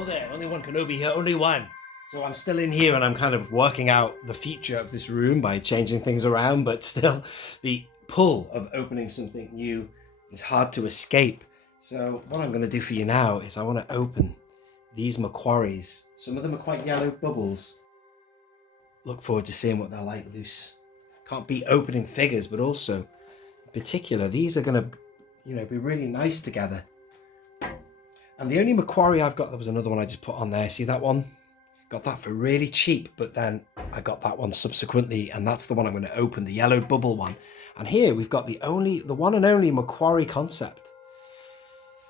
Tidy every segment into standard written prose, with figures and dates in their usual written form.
Hello there, Only One Kenobi here, only one. So I'm still in here and I'm kind of working out the future of this room by changing things around, but still the pull of opening something new is hard to escape. So what I'm going to do for you now is I want to open these Mcquarries. Some of them are quite yellow bubbles. Look forward to seeing what they're like loose. Can't be opening figures, but also in particular, these are going to, be really nice together. And the only Mcquarrie I've got, there was another one I just put on there. See that one? Got that for really cheap, but then I got that one subsequently, and that's the one I'm going to open, the yellow bubble one. And here we've got the one and only Mcquarrie concept.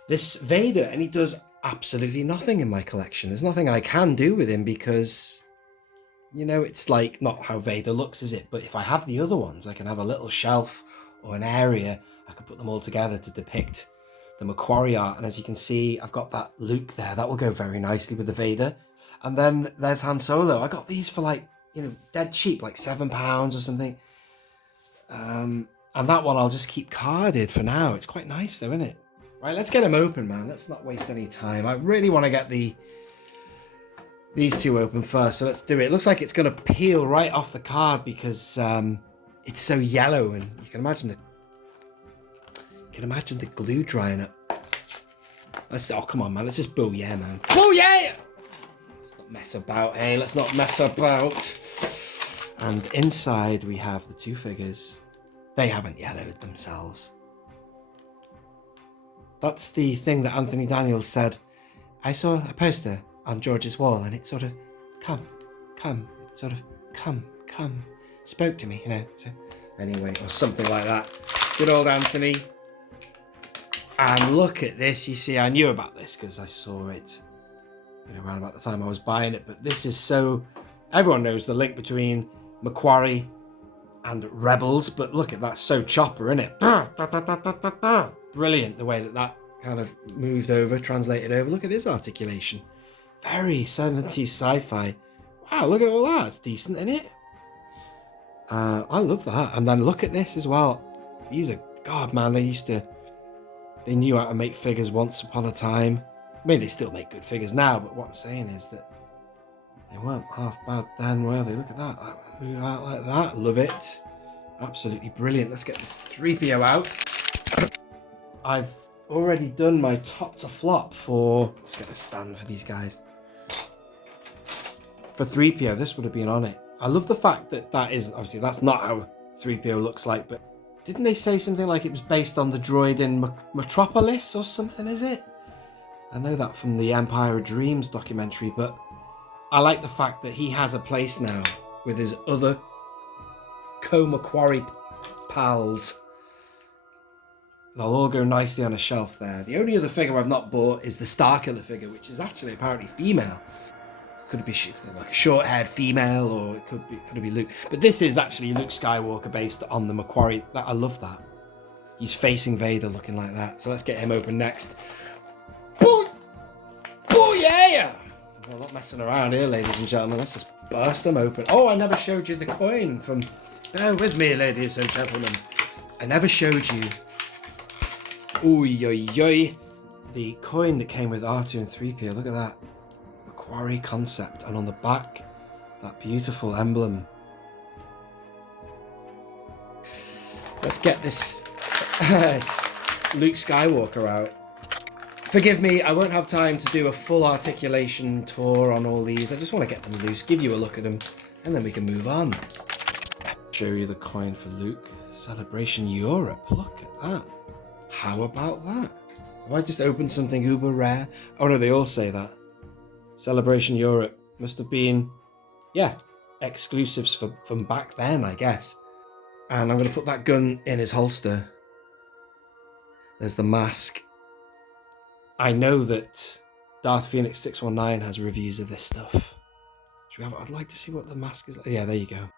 This Vader, and he does absolutely nothing in my collection. There's nothing I can do with him because, it's like not how Vader looks, is it? But if I have the other ones, I can have a little shelf or an area. I can put them all together to depict the Mcquarrie art. And as you can see, I've got that Luke there. That will go very nicely with the Vader. And then there's Han Solo. I got these for dead cheap, like £7 or something. And that one I'll just keep carded for now. It's quite nice though, isn't it? Right, let's get them open, man. Let's not waste any time. I really want to get these two open first, so let's do it. It looks like it's going to peel right off the card because it's so yellow, and you can imagine the glue drying up. Oh, come on, man. Let's just booyah, man. Booyah! Let's not mess about, hey? Let's not mess about. And inside we have the two figures. They haven't yellowed themselves. That's the thing that Anthony Daniels said. I saw a poster on George's wall and it sort of come, it sort of come, spoke to me, so anyway, or something like that. Good old Anthony. And look at this. You see, I knew about this because I saw it around about the time I was buying it, but this is so, everyone knows the link between Mcquarrie and Rebels, but look at that, so chopper, isn't it? Brilliant the way that kind of moved over, translated over. Look at his articulation. Very 70s sci-fi. Wow, look at all that. It's decent, isn't it? I love that. And then look at this as well. These are, God, man, they knew how to make figures once upon a time. I mean, they still make good figures now, but what I'm saying is that they weren't half bad then, were they? Look at that. That move out like that. Love it. Absolutely brilliant. Let's get this 3PO out. I've already done my top to flop for, let's get a stand for these guys. For 3PO, this would have been on it. I love the fact that is, obviously that's not how 3PO looks like, but didn't they say something like it was based on the droid in Metropolis or something, is it? I know that from the Empire of Dreams documentary, but I like the fact that he has a place now with his other co-Mcquarrie pals. They'll all go nicely on a shelf there. The only other figure I've not bought is the Starkiller figure, which is actually apparently female. Could be like a short-haired female, or it could be Luke. But this is actually Luke Skywalker based on the Mcquarrie. I love that. He's facing Vader looking like that. So let's get him open next. Oh yeah! We're not messing around here, ladies and gentlemen. Let's just burst them open. Oh, I never showed you the coin from... Bear with me, ladies and gentlemen. I never showed you... Ooh, the coin that came with R2 and 3PO. Look at that. Mcquarrie concept. And on the back, that beautiful emblem. Let's get this Luke Skywalker out. Forgive me, I won't have time to do a full articulation tour on all these. I just want to get them loose, give you a look at them, and then we can move on. Show you the coin for Luke. Celebration Europe. Look at that. How about that? Have I just opened something uber rare? Oh no, they all say that. Celebration Europe. Must have been, exclusives from back then, I guess. And I'm going to put that gun in his holster. There's the mask. I know that Darth Phoenix 619 has reviews of this stuff. I'd like to see what the mask is like. Yeah, there you go.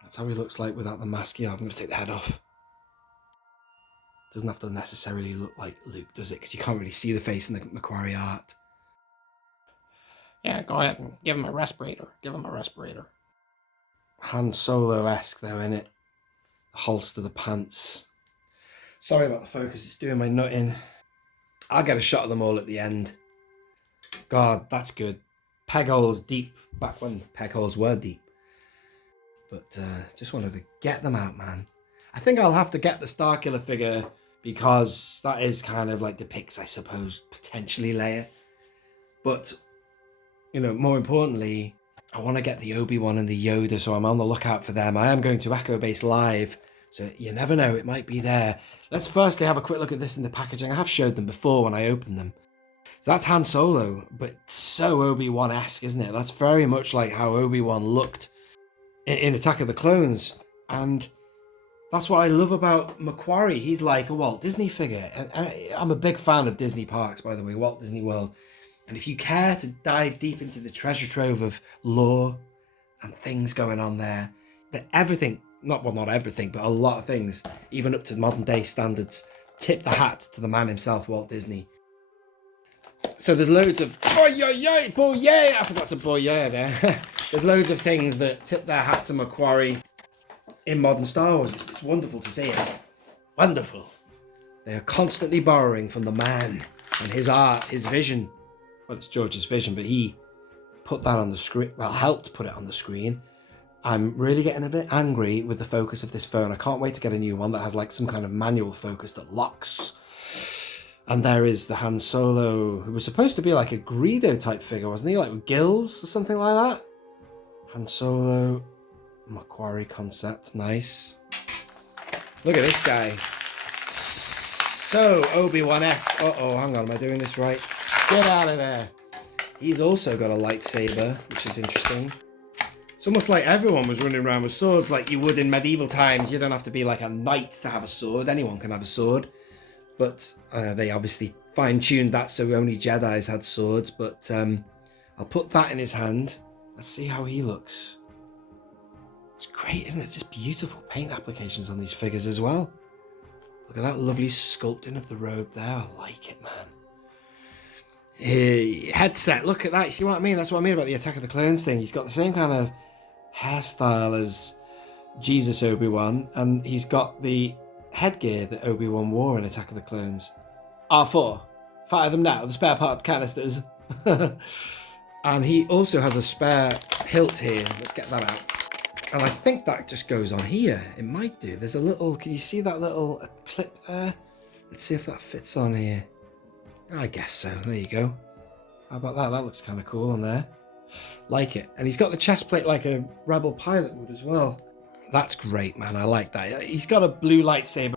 That's how he looks like without the mask. Yeah, I'm going to take the head off. Doesn't have to necessarily look like Luke, does it? Because you can't really see the face in the Mcquarrie art. Yeah, go ahead and give him a respirator. Han Solo-esque though, innit? The holster, the pants. Sorry about the focus, it's doing my nutting. I'll get a shot of them all at the end. God, that's good. Peg holes deep, back when peg holes were deep. But just wanted to get them out, man. I think I'll have to get the Starkiller figure because that is kind of like depicts, I suppose, potentially Leia. But, you know, more importantly, I want to get the Obi-Wan and the Yoda, so I'm on the lookout for them. I am going to Echo Base Live, so you never know, it might be there. Let's firstly have a quick look at this in the packaging. I have showed them before when I opened them. So that's Han Solo, but so Obi-Wan-esque, isn't it? That's very much like how Obi-Wan looked in Attack of the Clones. And that's what I love about Mcquarrie. He's like a Walt Disney figure. And I'm a big fan of Disney parks, by the way, Walt Disney World. And if you care to dive deep into the treasure trove of lore and things going on there, that everything, not everything, but a lot of things, even up to modern day standards, tip the hat to the man himself, Walt Disney. So there's loads of boy, I forgot to boy there. There's loads of things that tip their hat to Mcquarrie in modern Star Wars. It's wonderful to see it. Wonderful. They are constantly borrowing from the man and his art, his vision. Well, it's George's vision, but he put that on the screen. Well, helped put it on the screen. I'm really getting a bit angry with the focus of this phone. I can't wait to get a new one that has like some kind of manual focus that locks. And there is the Han Solo, who was supposed to be like a Greedo type figure, wasn't he? Like with gills or something like that. Han Solo, Mcquarrie concept, nice. Look at this guy. So Obi-Wan-esque. Uh-oh, hang on, am I doing this right? Get out of there. He's also got a lightsaber, which is interesting. It's almost like everyone was running around with swords like you would in medieval times. You don't have to be like a knight to have a sword. Anyone can have a sword. But they obviously fine-tuned that so only Jedis had swords. But I'll put that in his hand. Let's see how he looks. It's great, isn't it? It's just beautiful paint applications on these figures as well. Look at that lovely sculpting of the robe there. I like it, man. Headset, look at that. You see what I mean? That's what I mean about the Attack of the Clones thing. He's got the same kind of hairstyle as Jesus Obi-Wan, and he's got the headgear that Obi-Wan wore in Attack of the Clones. R4, fire them now, the spare part canisters. And he also has a spare hilt here. Let's get that out. And I think that just goes on here. It might do. There's a little, can you see that little clip there? Let's see if that fits on here. I guess so. There you go. How about that? That looks kind of cool on there. Like it. And he's got the chest plate like a Rebel pilot would as well. That's great, man. I like that. He's got a blue lightsaber.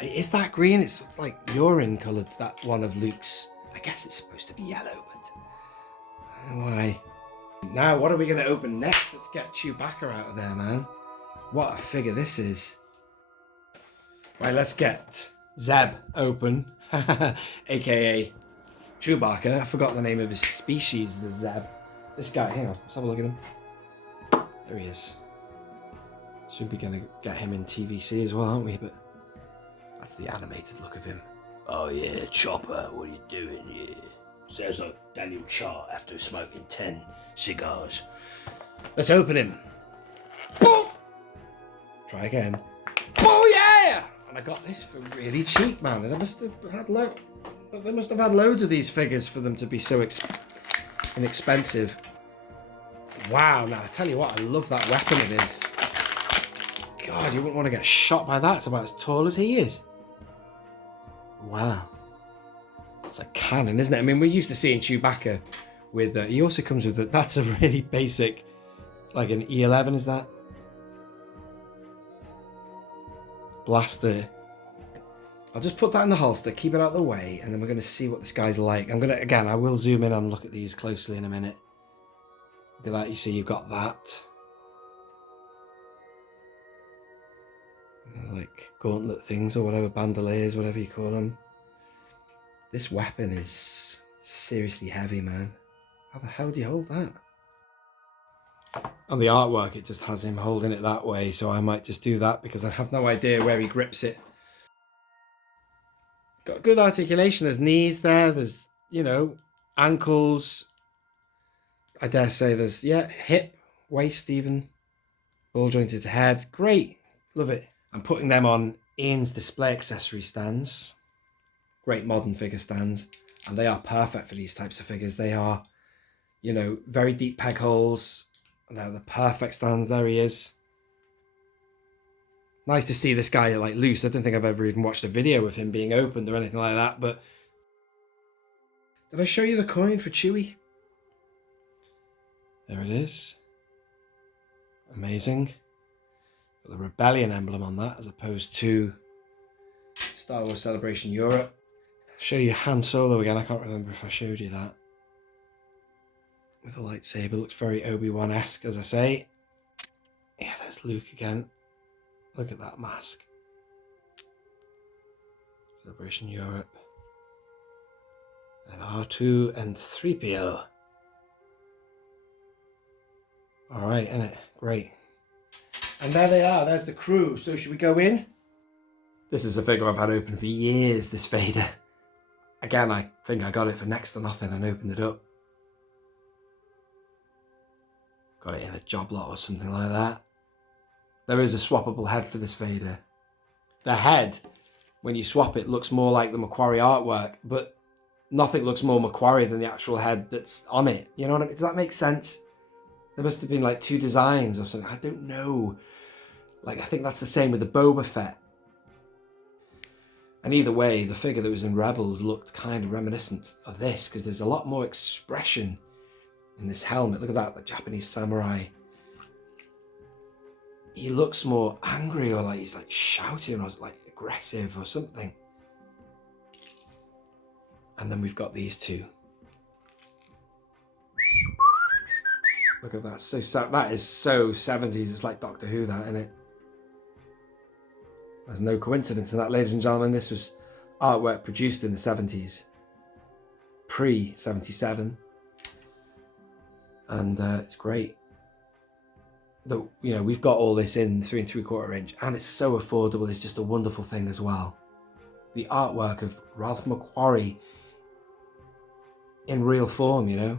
Is that green? It's like urine coloured, that one of Luke's. I guess it's supposed to be yellow, but why? Now, what are we going to open next? Let's get Chewbacca out of there, man. What a figure this is. Right, let's get Zeb open. AKA Chewbacca. I forgot the name of his species, the Zeb. This guy, hang on, let's have a look at him. There he is. Soon be going to get him in TVC as well, aren't we? But that's the animated look of him. Oh yeah, Chopper, what are you doing? Yeah. Sounds like Daniel Char after smoking 10 cigars. Let's open him. Boom! Try again. Oh yeah! And I got this for really cheap, man. They must have had loads of these figures for them to be so inexpensive. Wow, now I tell you what, I love that weapon of his. God, you wouldn't want to get shot by that. It's about as tall as he is. Wow. It's a cannon, isn't it? I mean, we're used to seeing Chewbacca with... he also comes with... That's a really basic... Like an E11, is that? Blaster. I'll just put that in the holster, keep it out of the way, and then we're going to see what this guy's like. Again, I will zoom in and look at these closely in a minute. Look at that, you see you've got that. Like gauntlet things or whatever, bandoliers, whatever you call them. This weapon is seriously heavy, man. How the hell do you hold that? On the artwork, it just has him holding it that way, so I might just do that because I have no idea where he grips it. Got good articulation. There's knees there. There's, you know, ankles. I dare say there's, yeah, hip, waist even. Ball-jointed head. Great. Love it. I'm putting them on Ian's display accessory stands. Great modern figure stands. And they are perfect for these types of figures. They are, you know, very deep peg holes. They're the perfect stands. There he is. Nice to see this guy like loose. I don't think I've ever even watched a video of him being opened or anything like that. But did I show you the coin for Chewie? There it is. Amazing. Got the Rebellion emblem on that as opposed to Star Wars Celebration Europe. I'll show you Han Solo again. I can't remember if I showed you that. With a lightsaber. Looks very Obi-Wan-esque, as I say. Yeah, there's Luke again. Look at that mask. Celebration Europe. And R2 and 3PO. Alright, innit? Great. And there they are. There's the crew. So should we go in? This is a figure I've had open for years, this Vader. Again, I think I got it for next to nothing and opened it up. Got it in a job lot or something like that. There is a swappable head for this Vader. The head, when you swap it, looks more like the Mcquarrie artwork, but nothing looks more Mcquarrie than the actual head that's on it. You know what I mean? Does that make sense? There must have been like two designs or something. I don't know. Like, I think that's the same with the Boba Fett. And either way, the figure that was in Rebels looked kind of reminiscent of this because there's a lot more expression in this helmet. Look at that, the Japanese samurai. He looks more angry or like he's like shouting or like aggressive or something. And then we've got these two. Look at that. That is so 70s. It's like Doctor Who, that, isn't it? There's no coincidence in that, ladies and gentlemen. This was artwork produced in the 70s. Pre-77. And it's great. You know, we've got all this in 3 3/4 inch and it's so affordable. It's just a wonderful thing as well. The artwork of Ralph Mcquarrie in real form, you know.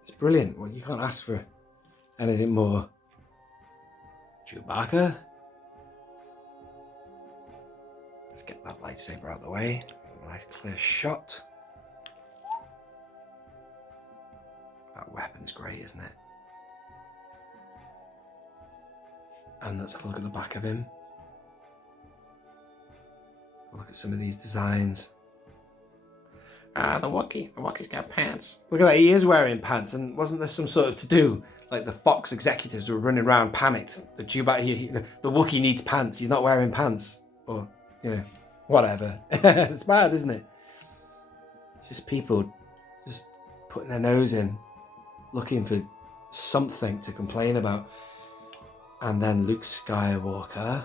It's brilliant. Well, you can't ask for anything more. Chewbacca. Let's get that lightsaber out of the way. A nice clear shot. That weapon's great, isn't it? And let's have a look at the back of him. Look at some of these designs. The Wookiee. The Wookiee's got pants. Look at that, he is wearing pants, and wasn't there some sort of to-do? Like the Fox executives were running around panicked. The Chewbacca, the Wookiee needs pants, he's not wearing pants. Or, you know, whatever. It's bad, isn't it? It's just people just putting their nose in, looking for something to complain about. And then Luke Skywalker.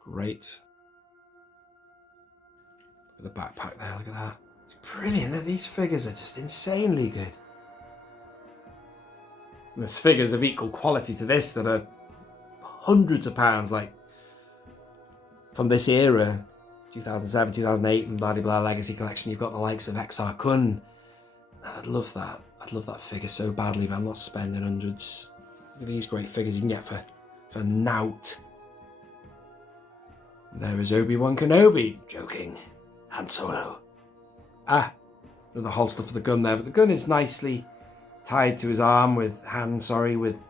Great. The backpack there, look at that. It's brilliant. These figures are just insanely good. And there's figures of equal quality to this that are hundreds of pounds, like from this era, 2007, 2008, and blah blah Legacy Collection. You've got the likes of XR Kun. I'd love that. I'd love that figure so badly, but I'm not spending hundreds. Look at these great figures you can get for nout. There is Obi-Wan Kenobi. Joking. Han Solo. Another holster for the gun there, but the gun is nicely tied to his arm with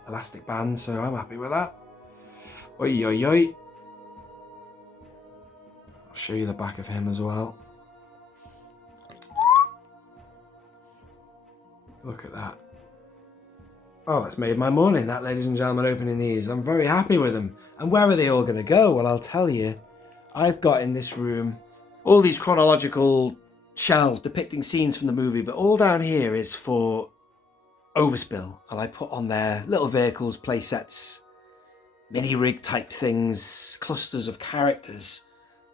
elastic bands, so I'm happy with that. Oi, oi, oi. I'll show you the back of him as well. Look at that. Oh, that's made my morning, that, ladies and gentlemen, opening these. I'm very happy with them. And where are they all going to go? Well, I'll tell you. I've got in this room all these chronological shelves depicting scenes from the movie, but all down here is for overspill. And I put on there little vehicles, play sets, mini rig type things, clusters of characters.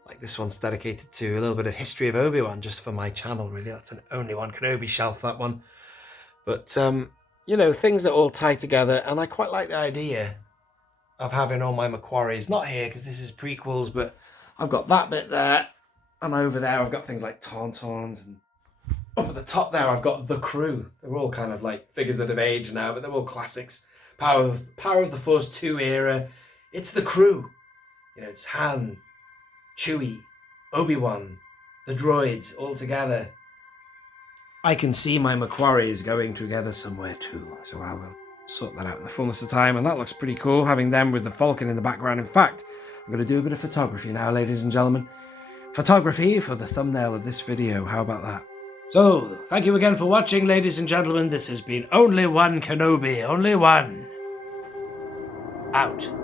Like this one's dedicated to a little bit of history of Obi-Wan, just for my channel, really. That's an Only One Kenobi shelf, that one. But, you know, things that all tie together. And I quite like the idea of having all my Mcquarries. Not here, because this is prequels, but I've got that bit there. And over there, I've got things like Tauntauns. And up at the top there, I've got the crew. They're all kind of like figures that have aged now, but they're all classics. Power of the Force 2 era. It's the crew. You know, it's Han, Chewie, Obi-Wan, the droids all together. I can see my Mcquarries going together somewhere too, so I will sort that out in the fullness of time, and that looks pretty cool, having them with the Falcon in the background. In fact, I'm going to do a bit of photography now, ladies and gentlemen. Photography for the thumbnail of this video, how about that? So, thank you again for watching, ladies and gentlemen. This has been Only One Kenobi, only one. Out.